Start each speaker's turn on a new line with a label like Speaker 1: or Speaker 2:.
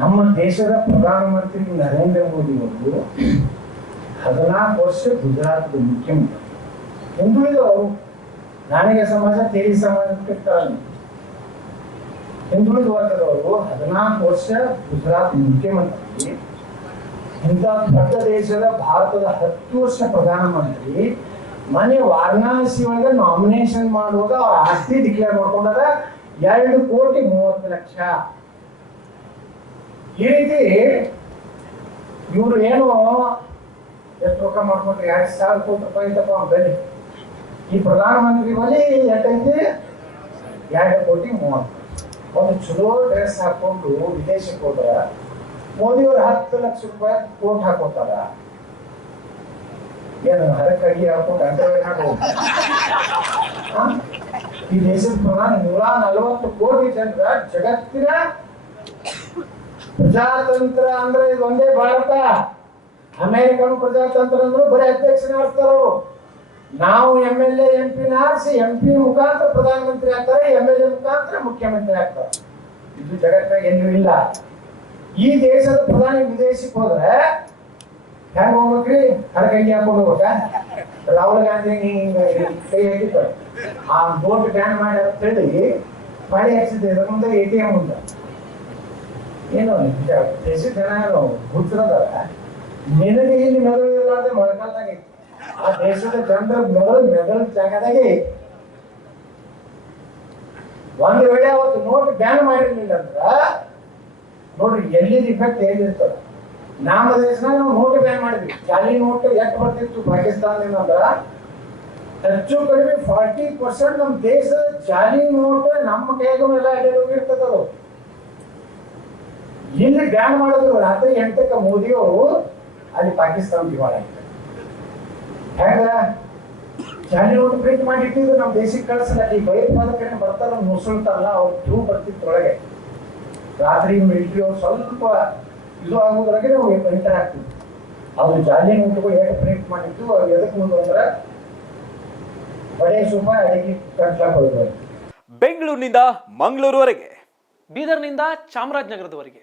Speaker 1: ನಮ್ಮ ದೇಶದ ಪ್ರಧಾನಮಂತ್ರಿ ನರೇಂದ್ರ ಮೋದಿ ಅವರು ಹದಿನಾಲ್ಕು ವರ್ಷ ಗುಜರಾತ್ ಮುಖ್ಯಮಂತ್ರಿ. ಹಿಂದುಳಿದವರು ನಾಣಿಗೆ ಸಮಾಜ ತೇರಿ ಕಾರಣ ಹಿಂದುಳಿದ ವರ್ಗದವರು ಹದಿನಾಲ್ಕು ವರ್ಷ ಗುಜರಾತ್ ಮುಖ್ಯಮಂತ್ರಿ. ಇಂಥ ದೊಡ್ಡ ದೇಶದ ಭಾರತದ ಹತ್ತು ವರ್ಷ ಪ್ರಧಾನಮಂತ್ರಿ. ಮನೆ ವಾರಣಾಸಿ ಒಳಗೆ ನಾಮಿನೇಷನ್ ಮಾಡುವಾಗ ಅವ್ರ ಆಸ್ತಿ ಡಿಕ್ಲೇರ್ ಮಾಡ್ಕೊಂಡಾಗ ಎರಡು ಕೋಟಿ ಮೂವತ್ತು ಲಕ್ಷ. ಈ ರೀತಿ ಇವರು ಏನು ಎಷ್ಟು ರೊಕ್ಕ ಮಾಡ್ಕೊಂಡ್ರೆ? ಎರಡು ಸಾವಿರ ಕೋಟಿ ರೂಪಾಯಿ ಐತಪ್ಪ ಬೆಲೆ ಈ ಪ್ರಧಾನಮಂತ್ರಿ ಬಳಿ ಎಷ್ಟೈತಿ ಎರಡು ಕೋಟಿ ಮೂವತ್ತು. ಒಂದು ಚಲೋ ಡ್ರೆಸ್ ಹಾಕೊಂಡು ವಿದೇಶಕ್ಕೆ ಹೋದ್ರ ಮೋದಿಯವ್ರು ಹತ್ತು ಲಕ್ಷ ರೂಪಾಯಿ ಕೋಟ್ ಹಾಕೋತಾರ. ಏನು ಹರಕಡಿ ಹಾಕೊಂಡು ಅಂಡರ್ವೇರ್? ಈ ದೇಶದ ಪ್ರಧಾನ ನೂರ ನಲವತ್ತು ಕೋಟಿ ಜನರ ಜಗತ್ತಿನ ಪ್ರಜಾತಂತ್ರ ಅಂದ್ರೆ ಇದು ಒಂದೇ ಭಾರತ. ಅಮೆರಿಕನ್ ಪ್ರಜಾತಂತ್ರ ಅಂದ್ರೆ ಬರೀ ಅಧ್ಯಕ್ಷನ ಆಡ್ತಾರವರು ನಾವು ಎಂ ಎಲ್ ಎ, ಎಂ ಪಿನ ಆರಿಸಿ, ಎಂ ಪಿ ಮುಖಾಂತರ ಪ್ರಧಾನಮಂತ್ರಿ ಆಗ್ತಾರೆ ಎಂ ಎಲ್ ಎ ಮುಖಾಂತರ ಮುಖ್ಯಮಂತ್ರಿ ಆಗ್ತಾರೆ. ಇದು ಜಗತ್ತಾಗ ಎಲ್ಲೂ ಇಲ್ಲ. ಈ ದೇಶದ ಪ್ರಧಾನಿ ವಿದೇಶಕ್ಕೆ ಹೋದ್ರೆ, ಹೆಂಗ್ ಹೋಗ್ಬೇಕ್ರಿ? ಹರ ಕೈ ಹಾಕೊಂಡು ಹೋಗ್ಬೇಕ? ರಾಹುಲ್ ಗಾಂಧಿ ಕೈ ಆ ಬೋಟ್ ಬ್ಯಾನ್ ಮಾಡಿ ಅಂತ ಹೇಳಿ ಮಾಡಿ ಹಾಕ್ಸಿದ್ದೆ ಇದ್ರ ಮುಂದೆ ಎ ಟಿ ಎಂ ಮುಂದೆ ಏನು ದೇಶದ ಜನ ಹುಚ್ಚರದಾರ ನಿನಗೆ ಇಲ್ಲಿ ಮೆದುಳು ಮೊಳಕಾಲ್ದಾಗ. ಐತಿ. ಆ ದೇಶದ ಜನರ ಮೆದುಳು ಮೆದುಳು ಜಾಗದಾಗೆ. ಒಂದ್ ವೇಳೆ ಅವತ್ತು ನೋಟ್ ಬ್ಯಾನ್ ಮಾಡಿರ್ಲಿಲ್ಲ ಅಂದ್ರ, ನೋಡ್ರಿ ಎಲ್ಲಿದ್ ಇಫೆಕ್ಟ್ ಎಲ್ಲಿರ್ತದ ನಮ್ಮ ದೇಶನಾಗ ನಾವು ನೋಟ್ ಬ್ಯಾನ್ ಮಾಡಿದ್ವಿ. ಜಾಲಿ ನೋಟ್ ಎಷ್ಟು ಬರ್ತಿತ್ತು ಪಾಕಿಸ್ತಾನದಿಂದ ಅಂದ್ರ? ಹೆಚ್ಚು ಕಡಿಮೆ ಫಾರ್ಟಿ ಪರ್ಸೆಂಟ್ ನಮ್ಮ ದೇಶದ ಜಾಲಿ ನೋಟ್ ನಮ್ಮ ಕೈಗೂ ಎಲ್ಲ ಹೋಗಿರ್ತದ ಅದು ಇಲ್ಲಿ ಬ್ಯಾನ್ ಮಾಡಿದ್ರು ರಾತ್ರಿ ಎಂಟಕ್ಕೆ ಮೋದಿ ಅವರು ಅಲ್ಲಿ ಪಾಕಿಸ್ತಾನ ದಿವಾಳ ಹೆಂಗ ಜಾಲಿ ನೋಟ್ ಪ್ರಿಂಟ್ ಮಾಡಿಟ್ಟಿದ್ರು ನಮ್ ನಮ್ಮ ದೇಶಕ್ಕೆ ಕಳಿಸಲ್ಲ ಈ ಭಯೋತ್ಪಾದಕರನ್ನ ಬರ್ತಾರ ಮುಸುಳ್ತಾರಲ್ಲ ಅವ್ರ ಥ್ರೂ ಬರ್ತಿತ್ತು ಒಳಗೆ ರಾತ್ರಿ ಮಿಲಿಟರಿ ಅವ್ರು ಸ್ವಲ್ಪ ಇದು ಆಗೋದ್ರಾಗೆ ನಾವು ಎಂಟರ್ ಆಗ್ತೀವಿ. ಅವ್ರು ಜಾಲಿ ನೋಟ್ಗಳು ಹೇಗೆ ಪ್ರಿಂಟ್ ಮಾಡಿತ್ತು ಅವ್ರು ಎದಕ್ಕೆ ಮುಂದೆ ಅಂದ್ರೆ ಬಡೇ ಸುಮ್ಮ ಅಡಿಗೆ ಕಟ್ಲಾಕ್ ಹೋಗ್ಬೋದು
Speaker 2: ಬೆಂಗಳೂರಿನಿಂದ ಮಂಗಳೂರುವರೆಗೆ.
Speaker 3: ಬೀದರ್ನಿಂದ ಚಾಮರಾಜನಗರದವರೆಗೆ.